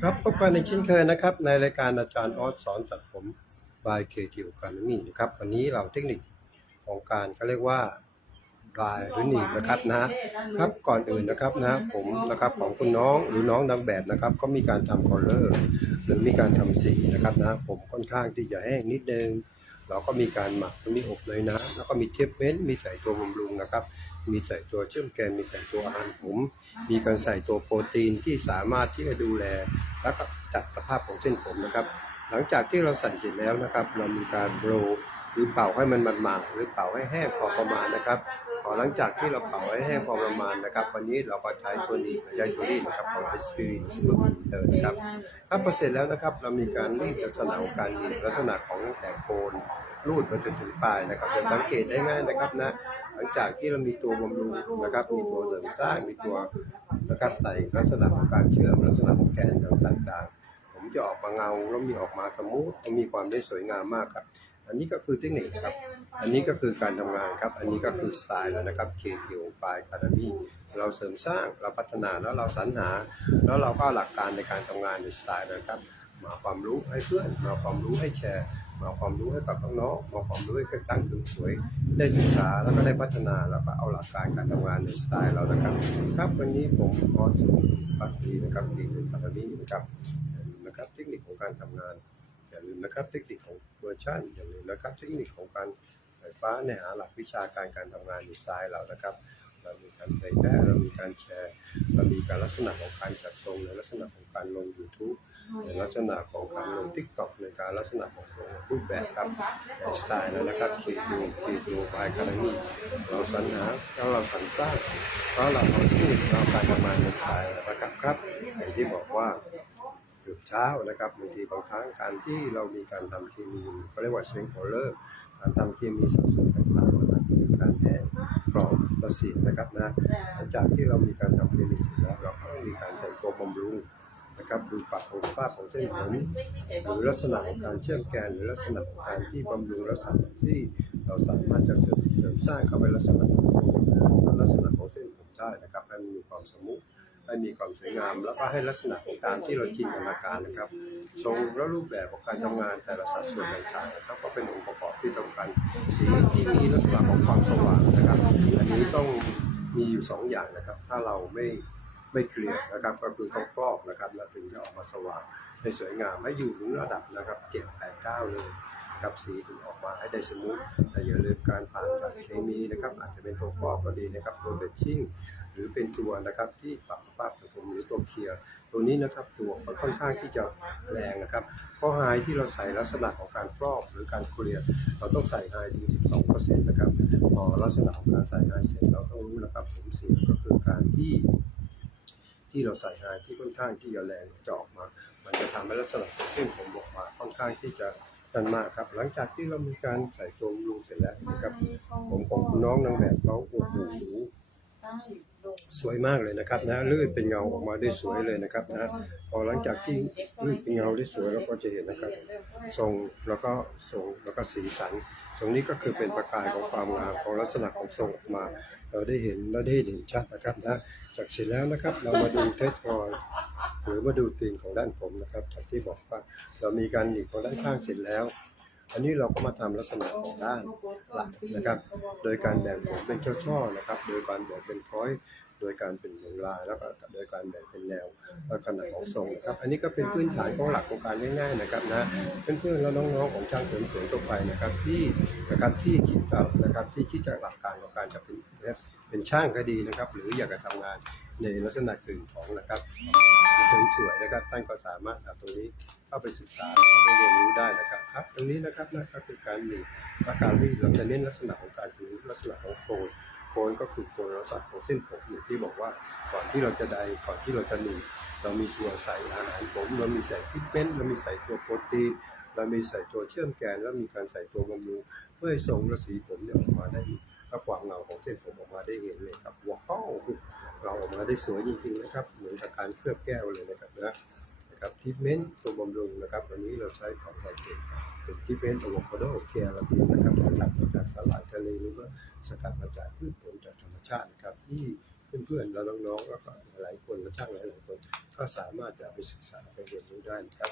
ครับพบกันในเช่นเคยนะครับ ในรายการอาจารย์ออสสอนตัดผม by k t อ a d e m y นะครับวันนี้เราเทคนิคของการเขาเรียกว่าดายหรือหนีบนะครับนะครับก่อนอื่นนะครับนะผมนะครับของคุณน้องหรือน้องนางแบบนะครับ ก็มีการทำคอลเลอร์ หรือมีการทำสีนะครับนะผมค่อนข้างที่จะแห้งนิดนึงเราก็มีการหมักมีอบเลยนะ แล้วก็มีเทปเม้นมีใส่ตัวบำรุงนะครับ มีใส่ตัวเชื่อมแกนมีใส่ตัวอาหารผม มีการใส่ตัวโปรตีนที่สามารถที่จะดูแลและก็จัดสภาพของเส้นผมนะครับ หลังจากที่เราใส่เสร็จแล้วนะครับ เรามีการโรลหรือเป่าให้มันมันๆหรือเป่าให้แห้งพอประมาณนะครับพอหลังจากที่เราเป่าให้แห้งพอประมาณนะครับ วันนี้เราก็ใช้ตัวนี้ใช้ตัวนี้นะครับของ a s p i r i n Super Filter นะครับถ้าพอเสร็จแล้วนะครับ เรามีการรีดลักษณะของการหนีบลักษณะของตั้งแต่โคนรูดมาจนถึงปลายนะครับจะสังเกตได้ง่ายนะครับนะ ลังจากที่เรามีตัวบำรุงนะครับ มีตัวเสริมสร้าง มีตัวนะครับใส่ลักษณะของการเชื่อมลักษณะของแกนต่างๆ ผมจะออกมาเงาแล้วมีออกมาสมูทมีความได้สวยงามมากครับ อันนี้ก็คือเทคนิคครับ อันนี้ก็คือการทำงานครับ อันนี้ก็คือสไตล์แล้วนะครับ KTO by Academy เราเสริมสร้าง เราพัฒนา แล้วเราสรรหา แล้วเราก็หลักการในการทำงานในสไตล์นะครับ มาความรู้ให้เพื่อน มาความรู้ให้แชร์ มาความรู้ให้กับน้องๆมาความรู้ให้กับตั้งถึงสวย ได้ศึกษาแล้วก็ได้พัฒนาแล้วก็เอาหลักการการทำงานในสไตล์เรานะครับ ครับวันนี้ผมขอสรุปปักดีนะครับดีเป็นปัตตานีนะครับนะครับเทคนิคของการทำงานอย่าลืมนะครับเทคนิคของเวอร์ชันอย่าลืมนะครับเทคนิคของการไฟฟ้าในหาหลักวิชาการการทำงานในสไตล์เรานะครับเรามีการเผยแพร่เรามีการแชร์ เรามีการลักษณะของการจัดทรงในลักษณะของการลง YouTube ในลักษณะของการลง TikTok ในการลักษณะของรูปแบบครับในสไตล์นั้นนะครับคีดูคีดูบายคาร์นีเราสรรหาแล้วเราสรรสร้างเพราะเราเอาที่เราการทำงานในสไตล์นะครับครับอย่างที่บอกว่าหยุดเช้านะครับบางทีบางครั้งการที่เรามีการทำเคมีเขาเรียกว่าเชนโคลเลอร์การทำเคมีสัดส่วนต่างๆมันมีการแห้งกรอบประสิทธิ์นะครับนะหลังจากที่เรามีการทำเคมีเสร็จแล้วเราก็ต้องมีการใส่ตัวบำรุง นะครับดูปรับของภาพของเส้นผมหรือลักษณะของการเชื่อมแกนหรือลักษณะของการที่บำรุงลักษณะที่เราสามารถจะเสริมเสริมสร้างเข้าไปลักษณะของลักษณะของเส้นผมได้นะครับให้มีความสมูทให้มีความสวยงาม แล้วก็ให้ลักษณะของตามที่เราจินตนาการนะครับทรงและรูปแบบของการทำงานแต่ละสัดส่วนต่างๆนะครับก็เป็นองค์ประกอบที่สำคัญสีที่มีลักษณะของความสว่างนะครับ อันนี้ต้องมีอยู่สองอย่างนะครับ ถ้าเราไม่ ไม่เคลียร์นะครับ ก็คือต้องฟอกนะครับแล้วถึงจะออกมาสว่างให้สวยงามให้อยู่ถึงระดับนะครับเจ็ดแปดเก้าเลยกับสีถึงออกมาให้ได้สมูทแต่อย่าลืมการผ่านจากเคมีนะครับ อาจจะเป็นตัวฟอกก็ดีนะครับตัวเบชชิ่งหรือเป็นตัวนะครับที่ปรับสภาพสังคมหรือตัวเคลียร์ตัวนี้นะครับตัวค่อนข้างที่จะแรงนะครับ เพราะไฮที่เราใส่ลักษณะของการฟอกหรือการเคลียร์เราต้องใส่ไฮถึง 12%นะครับพอลักษณะของการใส่ไฮเสร็จเราต้องรู้นะครับผมเสียก็คือการที่ ที่เราใส่ไฮที่ค่อนข้างที่จะแรงจะออกมา มันจะทำให้ลักษณะของเส้นผมออกมาค่อนข้างที่จะนันมากครับ หลังจากที่เรามีการใส่ตัวบำรุงเสร็จแล้วนะครับ ผมของคุณน้องนางแบบเขาโอ้โหสวยมากเลยนะครับนะลื่นเป็นเงาออกมาได้สวยเลยนะครับนะพอหลังจากที่ลื่นเป็นเงาได้สวยเราก็จะเห็นนะครับทรงแล้วก็ทรงแล้วก็สีสัน ตรงนี้ก็คือเป็นประกายของความงามของลักษณะของทรงออกมา เราได้เห็นเราได้เห็นชัดนะครับนะจากเสร็จแล้วนะครับ เรามาดูเทสทอยหรือมาดูตีนของด้านผมนะครับจากที่บอกว่าเรามีการหนีบของด้านข้างเสร็จแล้ว อันนี้เราก็มาทำลักษณะของด้านหลังนะครับ โดยการแบ่งผมเป็นช่อๆนะครับ โดยการแบ่งเป็นพ้อย โดยการเป็นวงลายแล้วก็โดยการแบ่งเป็นแนวลักษณะของทรงนะครับ อันนี้ก็เป็นพื้นฐานของหลักของการง่ายๆนะครับนะเพื่อนๆแล้วน้องๆของช่างเสริมสวยทั่วไปนะครับที่นะครับที่คิดจะนะครับที่คิดจากหลักการของการจะเป็นเป็นช่างก็ดีนะครับ หรืออยากจะทำงานในลักษณะกึ่งของนะครับเสริมสวยนะครับท่านก็สามารถเอาตรงนี้เข้าไปศึกษาเข้าไปเรียนรู้ได้นะครับครับ ตรงนี้นะครับนั่นก็คือการหนีบและการรีดเราจะเน้นลักษณะของการถือลักษณะของโครง โคนก็คือโคนลักษณะของเส้นผมอยู่ที่บอกว่าก่อนที่เราจะใดก่อนที่เราจะหนีเรามีตัวใส่อาหารผมเรามีใส่พิกเมนต์เรามีใส่ตัวโปรตีนเรามีใส่ตัวเชื่อมแกน แล้วมีการใส่ตัวบำรุงเพื่อให้ทรงและสีผมเนี่ยออกมาได้และความเงาของเส้นผมออกมาได้เห็นเลยครับว้าวเราออกมาได้สวยจริงๆนะครับ เหมือนกับการเคลือบแก้วเลยนะครับนะ นะครับทิปเมนต์ตัวบำรุงนะครับวันนี้เราใช้ของไฮเทคเป็นที่เม้นอะโวคาโดเคลาบินนะครับสกัดมาจากสาหร่ายทะเลหรือว่าสกัดมาจากพืชผลจากธรรมชาตินะครับที่เพื่อนๆแล้วน้องๆแล้วก็หลายคนและช่างหลายๆคนก็สามารถจะไปศึกษาไปเรียนรู้ได้นะครับ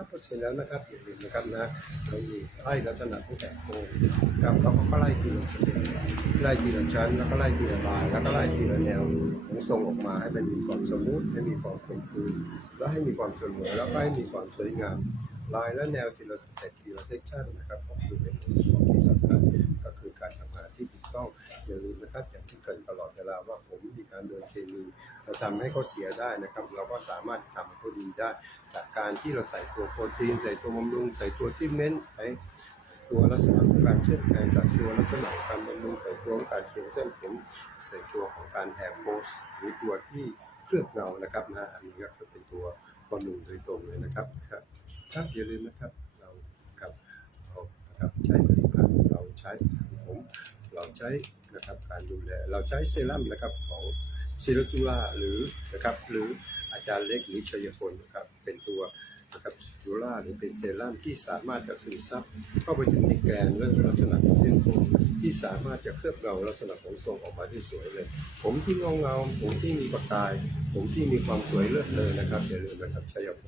ถ้าเปอเสร็จแล้วนะครับอย่าลืมนะครับนะเรามีไล่ลักษณะตั้งแต่โครงครับเราก็ไล่ทีละชิ้นไล่ทีละชั้น แล้วก็ไล่ทีละลาย แล้วก็ไล่ทีละแนวของทรงออกมาให้มันมีความสมูทให้มีความคงคืนและให้มีความสมอแล้วก็ให้มีความสวยงาม ลายและแนวทีละสเต็ปทีละเซกชันนะครับก็คือเป็นของที่สำคัญก็คือการทำงานที่ถูกต้องอย่าลืมนะครับอย่างที่เกิดตลอดเวลาว่าผมมีการเดินเคมีเราทำให้เขาเสียได้นะครับ เราก็สามารถทำให้เขาดีได้ จากการที่เราใส่ตัวโปรตีน ใส่ตัวบำรุง ใส่ตัวที่เน้นใส่ตัวลักษณะของการเชื่อมแทนจากตัวลักษณะของการบำรุงใส่ตัวของการเขียนเส้นผมใส่ตัวของการแฮร์โพสหรือตัวที่เคลือบเงานะครับนะอันนี้ก็คือเป็นตัวบำรุงโดยตรงเลยนะครับ ครับอย่าลืมนะครับเราครับเรานะครับใช้ผลิตภัณฑ์เราใช้ผมเราใช้นะครับการดูแลเราใช้เซรั่มนะครับของซิลจูล่าหรือนะครับหรืออาจารย์เล็กหรือชัยพลนะครับเป็นตัวนะครับจูล่าหรือเป็นเซรั่มที่สามารถจะซึมซับเข้าไปถึงในแกนเรื่องลักษณะของเส้นผมที่สามารถจะเคลือบเงาลักษณะของทรงออกมาได้สวยเลย ผมที่เงาเงาผมที่มีประกาย ผมที่มีความสวยเลิศเลยนะครับอย่าลืมนะครับชัยพล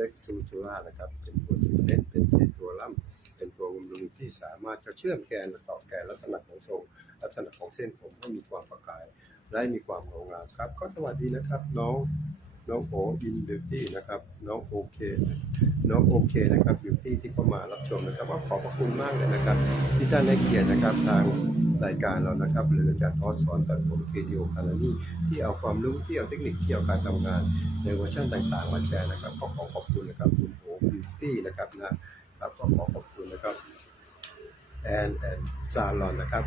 ล็กทูจูล่านะครับ เป็นตัวสีเม็ดเป็นเศษตัวล่ำเป็นตัวบำรุงที่สามารถจะเชื่อมแกนต่อแกนลักษณะของทรงลักษณะของเส้นผมให้มีความประกายและมีความงดงามครับ ก็สวัสดีนะครับน้องน้องโออินบิวตี้นะครับน้องโอเคน้องโอเคนะครับบิวตี้ที่เข้ามารับชมนะครับว่าขอบพระคุณมากเลยนะครับที่ท่านให้เกียรตินะครับทาง รายการเรานะครับ หรืออาจารย์ทอดสอนตัดผมเคดีโอคารานี่ที่เอาความรู้ที่เอาเทคนิคที่เอาการทำงาน ในเวอร์ชันต่างๆ มาแชร์นะครับก็ขอขอบคุณนะครับคุณโอบิวตี้นะครับนะครับก็ขอขอบคุณนะครับแอนแอนซาลอนนะครับ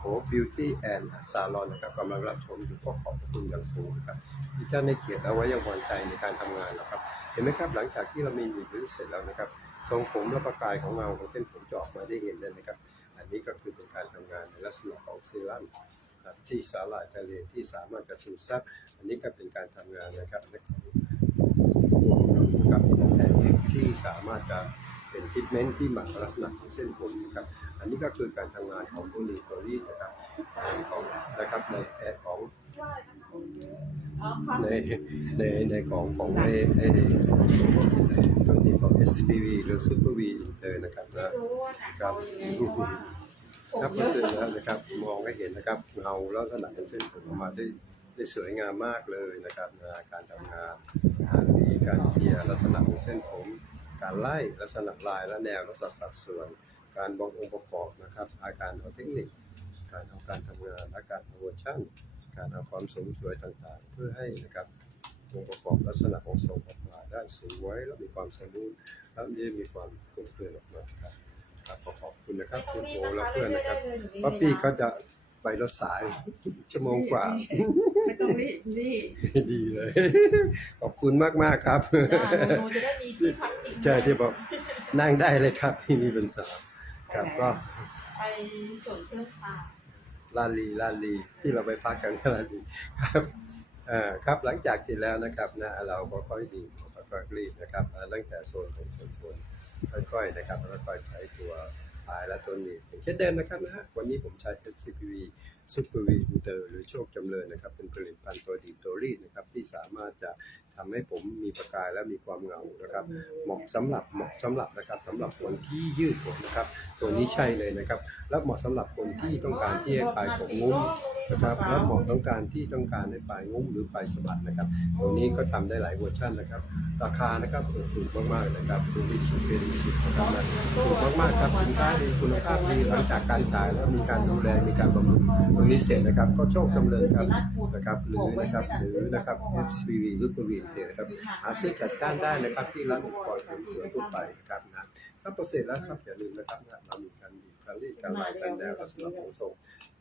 โอบิวตี้แอนซาลอนนะครับกำลังรับชมอยู่ก็ขอบพระคุณอย่างสูงนะครับที่ท่านให้เกียรติและไว้ยังวางใจในการทำงานนะครับ เห็นไหมครับหลังจากที่เรามีมีดเสร็จแล้วนะครับทรงผมและประกายของเงาของเส้นผมจะออกมาได้เห็นเลยนะครับ อันนี้ก็คือเป็นการทำงานในลักษณะของเซรั่มที่สาหร่ายทะเลที่สามารถจะซึมซับอันนี้ก็เป็นการทำงานนะครับในของกับแผ่นเอกที่สามารถจะเป็นทิกเมนต์ที่หมักลักษณะของเส้นผมนะครับ อันนี้ก็คือการทำงานของตัวลีตัวรีดนะครับในของนะครับในแอดของในในในของของไอไอตัวนี้ของ SPV หรือ Super V Inter นะครับนะครับครับก็คือแล้วนะครับมองให้เห็นนะครับเงาแล้วขนาดของเส้นผมออกมาได้ได้สวยงามมากเลยนะครับการทำงานการดีการเคลียร์ลักษณะของเส้นผมการไล่ลักษณะลายและแนวลักษณะสัดส่วน การบอกองค์ประกอบนะครับ อาการของเทคนิค การเอาการทำงานและการเวอร์ชั่น การเอาความสมสวยต่างๆ เพื่อให้นะครับองค์ประกอบลักษณะของทรงออกมาได้สวยและมีความสมบูรณ์และมีความกลมกลืนออกมาครับครับขอขอบคุณนะครับ คุณโอและเพื่อนนะครับป้าปี้เขาจะไปรถสายชั่วโมงกว่า ไม่ต้องรีบนี่ดีเลย ขอบคุณมากมากๆครับหนูจะได้มีที่พักพิงใช่ที่บอกนั่งได้เลยครับไม่มีปัญหา ครับก็ไปส่วนเครื่องพาลาลีลาลีที่เราไปพักกันก็ลาลีครับเอ่อครับหลังจากที่แล้วนะครับนะเราก็ค่อยดีค่อยๆรีบนะครับอ่าตั้งแต่โซนของโซนบนค่อยๆนะครับแล้วก็ใช้ตัวปลายและตัวหนี้อย่างเช่นเดิมนะครับนะฮะวันนี้ผมใช้ SCPV Super V Inter หรือโชคจำเริญนะครับ เป็นผลิตภัณฑ์ตัวดีตัวรีดนะครับที่สามารถจะทำให้ผมมีประกายและมีความเงานะครับเหมาะสำหรับเหมาะสำหรับนะครับสำหรับคนที่ยืดผมนะครับ ตัวนี้ใช่เลยนะครับ แล้วเหมาะสำหรับคนที่ต้องการที่ให้ปลายผมงุ้มนะครับและเหมาะต้องการที่ต้องการให้ปลายงุ้มหรือปลายสะบัดนะครับ ตัวนี้ก็ทำได้หลายเวอร์ชันนะครับ ราคานะครับถูกมากๆนะครับดูที่สุดเป็นสุดนะครับถูกมากๆครับสินค้าดีคุณภาพดีหลังจากการขายแล้วมีการดูแลมีการบำรุงตรงนี้เสร็จนะครับก็โชคจำเริญครับนะครับหรือนะครับหรือนะครับ HPV หรือตัววีเนี่ยนะครับหาซื้อจัดก้านได้นะครับที่ร้านอุปกรณ์เสริมทั่วไปนะครับนะถ้าปร์เซ็นต์แล้วครับอย่าลืมนะครับนะเรามีการบีบการรีดการลายการแนวลักษณะของทรง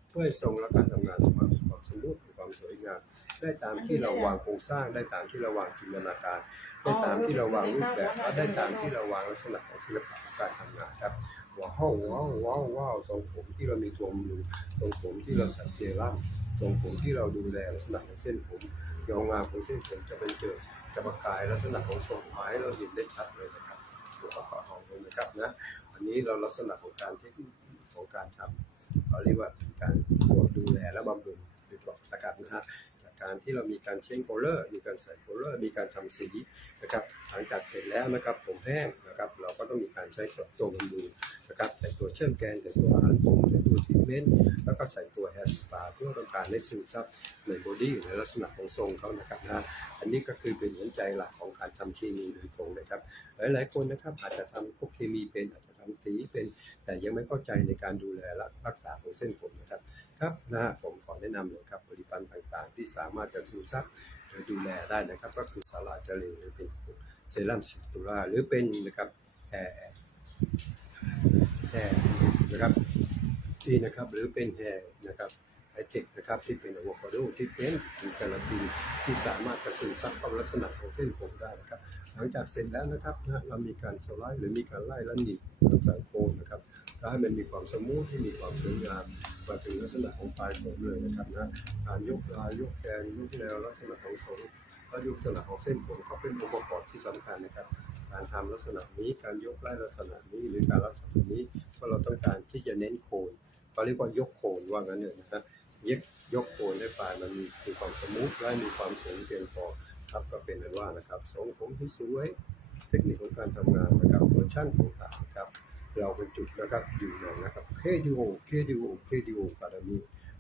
เพื่อทรงและการทำงานออกมามีความสมบูรณ์มีความสวยงามได้ตามที่เราวางโครงสร้างได้ตามที่เราวางจินตนาการ ได้ตามที่เราวางรูปแบบและได้ตามที่เราวางลักษณะของศิลปะการทำงานครับ ว้าวว้าวว้าวว้าวทรงผมที่เรามีตัวมือทรงผมที่เราใส่เจรั่มทรงผมที่เราดูแลลักษณะของเส้นผมยาวงามของเส้นผมจะเป็นเจอจะประกายลักษณะของทรงไม้เราเห็นได้ชัดเลยนะครับตัวประกอบของเลยนะครับนะอันนี้เราลักษณะของการเทคนิคของการทำเราเรียกว่าเป็นการตรวจดูแลและบำรุงในดีกว่านะครับนะฮะ การที่เรามีการเชนโคลเลอร์มีการใส่โคลเลอร์มีการทำสีนะครับหลังจากเสร็จแล้วนะครับผมแห้งนะครับ เราก็ต้องมีการใช้ตัวบำรุงนะครับใส่ตัวเชื่อมแกนใส่ตัวอาหารผมใส่ตัวทรีเมนต์แล้วก็ใส่ตัวแฮสปาเพื่อต้องการให้ซึมซับในบอดี้ในลักษณะของทรงเขานะครับนะอันนี้ก็คือเป็นหัวใจหลักของการทำเคมีโดยตรงเลยครับ หลายๆคนนะครับอาจจะทำพวกเคมีเป็นอาจจะทำสีเป็นแต่ยังไม่เข้าใจในการดูแลรักษาของเส้นผมนะครับ ครับนะฮะผมขอแนะนำเลยครับผลิตภัณฑ์ต่างๆ ที่สามารถจะซึมซับหรือดูแลได้นะครับ ก็คือสาลายเจลีหรือเป็นเซรั่มสิตูราหรือเป็นนะครับแอร์แอร์นะครับที่นะครับหรือเป็นแฮร์นะครับ ไอเทคนะครับที่เป็นอะโวคาโดที่เป็นเป็นคาราตินที่สามารถกระซึมซับเข้าลักษณะของเส้นผมได้นะครับ หลังจากเสร็จแล้วนะครับนะเรามีการสไลด์หรือมีการไล่และหนีบทั้งสายโคนนะครับแล้วให้มันมีความสมูทให้มีความสวยงามมาถึงลักษณะของปลายผมเลยนะครับนะการยกลายยกแกนยกแนวลักษณะของทรงและยกลักษณะของเส้นผมก็เป็นองค์ประกอบที่สำคัญนะครับการทำลักษณะนี้การยกไล่ลักษณะนี้หรือการลักษณะนี้เพราะเราต้องการที่จะเน้นโคน เขาเรียกว่ายกโคนว่างั้นเลยนะฮะยกยกโคนให้ปลายมันมีมีความสมูทและมีความสวยเพียงพอครับก็เป็นนั้นว่านะครับทรงผมที่สวยเทคนิคของการทำงานนะครับเวอร์ชันต่างๆครับเราเป็นจุดนะครับอยู่ในนะครับเคดีโอเคดีโอเคดีโอคาดมี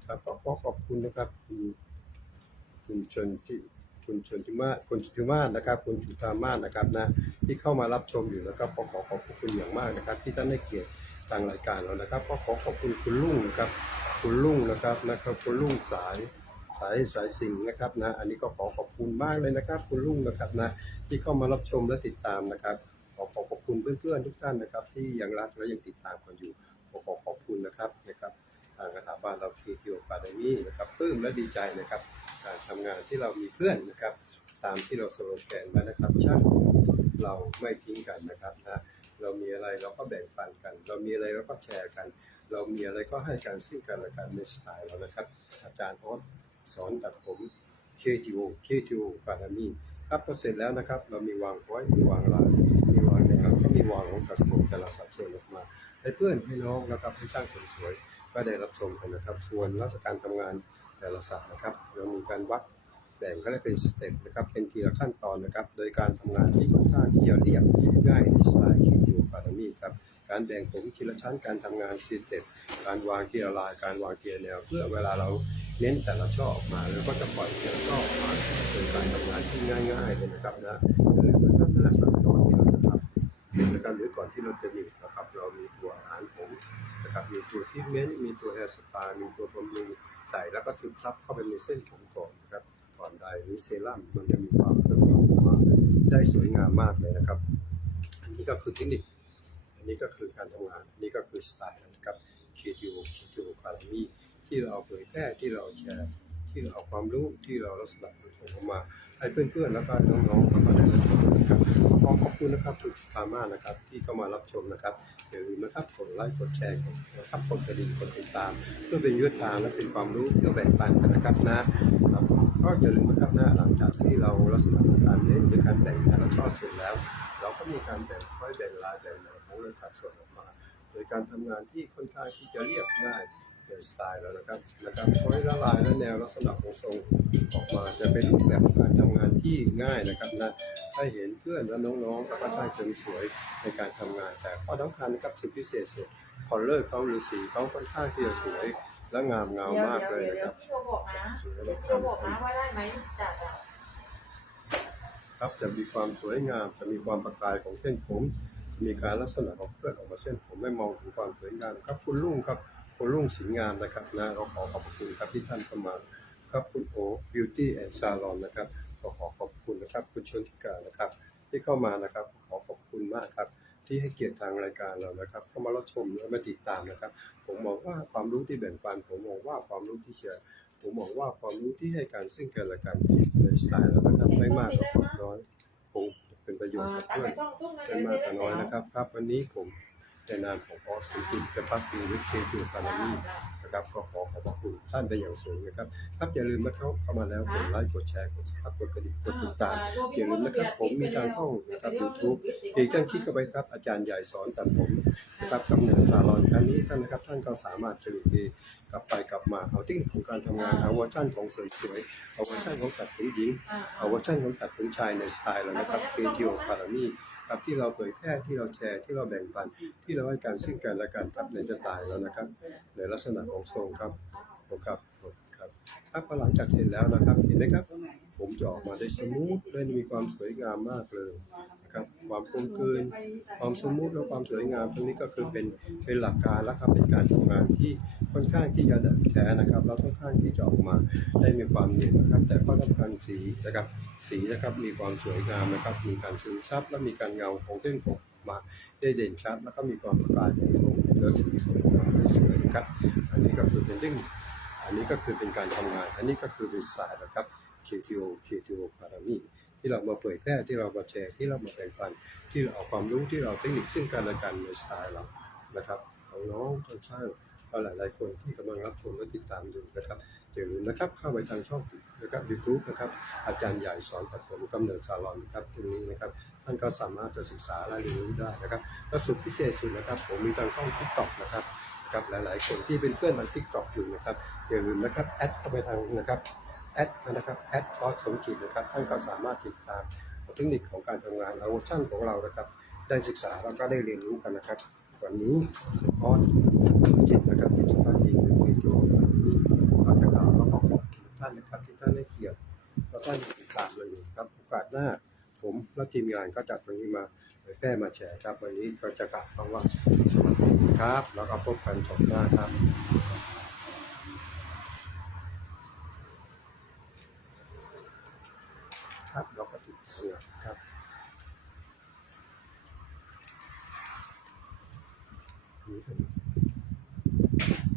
ครับก็ขอขอบคุณนะครับคุณคุณชนที่คุณชนทิมาคุณชนทิมาศนะครับ คุณจุธามาศนะครับนะที่เข้ามารับชมอยู่นะครับก็ขอขอบคุณอย่างมากนะครับ ที่ท่านให้เกียรติางรายการเรานะครับ ก็ขอขอบคุณคุณลุงนะครับ คุณลุงนะครับนะครับคุณลุงสายสายสายสิ่งนะครับนะ อันนี้ก็ขอขอบคุณมากเลยนะครับ คุณลุงนะครับนะที่เข้ามารับชมและติดตามนะครับ ขอขอขอบคุณเพื่อนๆทุกท่านนะครับ ที่ยังรักและยังติดตามกันอยู่ขอขอขอบคุณนะครับนะครับทางสถาบันเราคีทีโอปาดมี่นะครับปลื้มและดีใจนะครับการทำงานที่เรามีเพื่อนนะครับ ตามที่เราสโลแกนไว้นะครับช่างเราไม่ทิ้งกันนะครับนะ เรามีอะไรเราก็แบ่งปันกัน เรามีอะไรเราก็แชร์กัน เรามีอะไรก็ให้การซึ่งกันและกันในสไตล์เรานะครับ อาจารย์ออสสอนจากผม KTO KTO Academy ครับพอเสร็จแล้วนะครับ เรามีวางไว้มีวางลายมีวางแนวก็มีวางของสัดส่วนแต่ละสัดส่วนออกมาให้เพื่อนให้น้องนะครับให้ช่างคนสวยก็ได้รับชมกันนะครับ ส่วนลักษณะการทำงานแต่ละสัดนะครับเรามีการวัดแบ่งก็ได้เป็นสเต็ปนะครับ เป็นทีละขั้นตอนนะครับ โดยการทำงานที่ค่อนข้างที่จะเรียบง่ายในสไตล์คิด KTO Academy ครับ การแบ่งผมทีละชั้นการทำงานสเต็ปการวางทีละลายการวางทีละแนว เพื่อเวลาเราเน้นแต่ละช่อออกมาแล้วก็จะปล่อยแต่ละช่อออกมาเป็นการทำงานที่ง่ายๆเลยนะครับนะอย่าลืมนะครับนะสังก่อนที่เราจะทำเป็นการหรือก่อนที่เราจะหนีบนะครับ เรามีตัวอาหารผมนะครับมีตัวที่เม้นมีตัวแฮร์สปา มีตัวบำรุงใส่แล้วก็ซึมซับเข้าไปในเส้นผมก่อนนะครับก่อนใดหรือเซรั่มมันจะมีความเคลือบออกมาได้สวยงามมากเลยนะครับ อันนี้ก็คือเทคนิค นนี้ก็คือการทำงานอันนี้ก็คือสไตล์นะครับ KTO KTO Academy ที่เราเผยแพร่ที่เราแชร์ที่เราเอาความรู้ที่เราลักษณะส่งออกมา ให้เพื่อนๆแล้วก็น้องๆเข้ามาได้รับชมนะครับขอขอบคุณนะครับคุณสามารถนะครับที่เข้ามารับชมนะครับอย่าลืมนะครับกดไลค์กดแชร์กดนะครับกดกระดิ่งกดติดตาม เพื่อเป็นยุทธทางและเป็นความรู้เพื่อแบ่งปันกันนะครับนะครับก็อย่าลืมนะครับนะหลังจากที่เราลักษณะการเล่นหรือการแบ่งแต่ละช่อเสร็จแล้ว เราก็มีการแบ่งค่อยแบ่งลายแบ่ง แนวของสัดส่วนออกมาโดยการทำงานที่ค่อนข้างที่จะเรียบง่ายเป็นสไตล์แล้วนะครับนะครับค่อยละลายและแนวลักษณะของทรงออกมาจะเป็นรูปแบบของการทำงานที่ง่ายนะครับนะให้เห็นเพื่อนและน้องๆแล้วก็ช่างเสริมสวยในการทำงาน แต่ข้อสำคัญนะครับสิ่งพิเศษสุดคอลเลอร์เขาหรือสีเขาค่อนข้างที่จะสวยและงามเงาเดี๋ยวมากเดี๋ยวเลยเดี๋ยวนะครับพี่โทรบอกนะสวยพี่และโทรบอกนะว่าได้ไหมจัดอะครับจะมีความสวยงามจะมีความประกายของเส้นผม มีการลักษณะของเคลื่อนออกมาเส้นผมไม่มองถึงความสวยงามครับ คุณลุงครับคุณลุงสิงงามนะครับนะเราขอขอบคุณครับที่ท่านเข้ามาครับคุณโอ Beauty and Salon นะครับก็ขอขอบคุณนะครับคุณชนทิกานะครับ ที่เข้ามานะครับขอขอบคุณมากครับ ที่ให้เกียรติทางรายการเรานะครับ เข้ามารับชมและมาติดตามนะครับ ผมมองว่าความรู้ที่แบ่งปัน ผมมองว่าความรู้ที่แชร์ผมมองว่าความรู้ที่ให้การซึ่งกันและกันในสไตล์แล้วนะครับไม่มากก็น้อยคง เป็นประโยชน์กับตัดเพื่อไปนช่องทุ่งนะเป็นมากแต่น้อยนะครับ ครับวันนี้ผมในนามของออสสุกิจกระพักดีหรือเคทูคารามี นะครับ ก็ขอขอบพระคุณท่านเป็นอย่างสูงนะครับครับอย่าลืมนะครับเข้ามาแล้วกดไลค์กดแชร์กดซับกดกระดิ่งกดติดตามอย่าลืมนะครับผมมีทางช่องนะครับ YouTube อีกท่านคลิกเข้าไปครับอาจารย์ใหญ่สอนตัดผมนะครับกำเนิดซาลอนครั้งนี้ท่านนะครับ ท่านก็สามารถผลิตดีกลับไปกลับมาเอาเทคนิคของการทำงานเอาเวอร์ชันของเสริมสวยเอาเวอร์ชันของตัดผมหญิงเอาเวอร์ชันของตัดผมชายในสไตล์เรานะครับเคทีโอคารามี ครับ ที่เราเผยแพร่ที่เราแชร์ที่เราแบ่งปัน ที่เราให้การซึ่งกันและกันครับในจะตายแล้วนะครับ ในลักษณะของทรงครับผมครับผมครับถ้าพอหลังจากเสร็จแล้วนะครับเห็นไหมครับ ผมจะออกมาได้สมูทได้มีความสวยงามมากเลย นะครับความกลมกลืนความสมูทและความสวยงามตรงนี้ก็คือเป็นเป็นหลักการแล้วครับเป็นการทำงานที่ค่อนข้างที่จะแท้นะครับแล้วค่อนข้างที่จะออกมาได้มีความเนียนนะครับ แต่ก็สำคัญสีนะครับสีนะครับมีความสวยงามนะครับ มีการซึมซับและมีการเงาของเส้นผมมาได้เด่นชัด แล้วก็มีความประกายของทรงและสีสวยงามสวยนะครับ อันนี้ก็คือเป็นเรื่องอันนี้ก็คือเป็นการทำงาน อันนี้ก็คือเป็นสายนะครับ KTO KTO Academy ที่เรามาเผยแพร่ที่เรามาแชร์ที่เรามาแบ่งปัน ที่เราเอาความรู้ที่เราเทคนิคซึ่งกันและกันในสไตล์เรานะครับของน้องท่านช่างก็หลายคนที่กำลังรับชมและติดตามอยู่นะครับอย่าลืมนะครับเข้าไปทางช่องนะครับ YouTube นะครับอาจารย์ใหญ่สอนตัดผมกำเนิดซาลอนนะครับตรงนี้นะครับท่านก็สามารถจะศึกษาและเรียนรู้ได้นะครับและสุดพิเศษสุดนะครับ ผมมีทางช่อง TikTok นะครับกับหลาย ๆ คนที่เป็นเพื่อนทาง TikTok อยู่นะครับอย่าลืมนะครับแอดเข้าไปทางนะครับ แอดนะครับแอดคอร์สสมจิตนะครับท่านก็สามารถติดตามเทคนิคของการทำงานเอาเวอร์ชันของเรานะครับ ได้ศึกษาแล้วก็ได้เรียนรู้กันนะครับ วันนี้ออนจิตนะครับที่สำคัญอีกคือคือตัวนี้ขอจะกล่าวแล้วก็ขอบคุณท่านนะครับที่ท่านได้เกียรติแล้วท่านติดตามเราอยู่ครับโอกาสหน้าผมและทีมงานก็จัดตรงนี้มาเผยแพร่มาแชร์ครับวันนี้ก็จะกล่าวคำว่าสวัสดีครับ แล้วก็พบกันชมหน้าครับ Griffin.